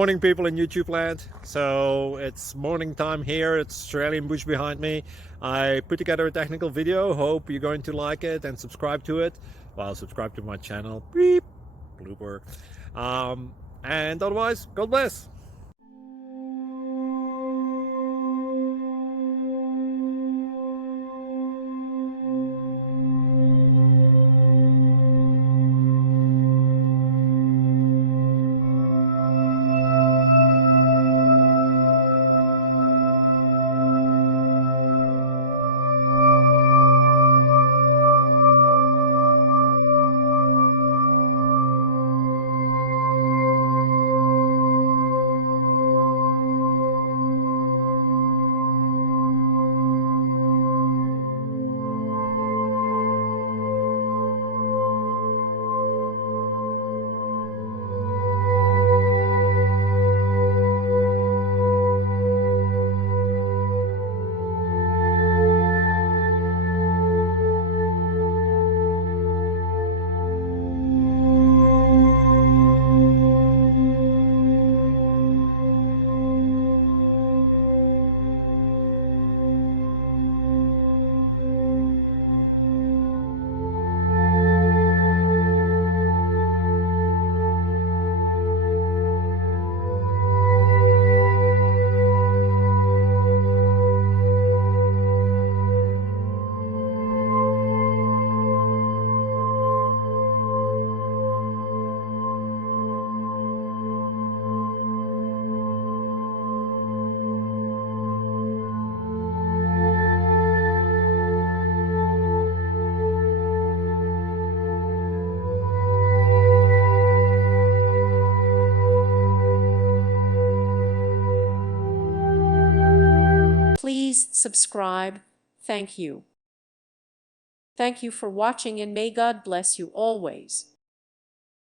Morning, people in YouTube land. So it's morning time here. It's Australian bush behind me. I put together a technical video. Hope you're going to like it and subscribe to it. Well, subscribe to my channel. Beep, blooper. And otherwise, God bless. Please subscribe. Thank you. Thank you for watching, and may God bless you always.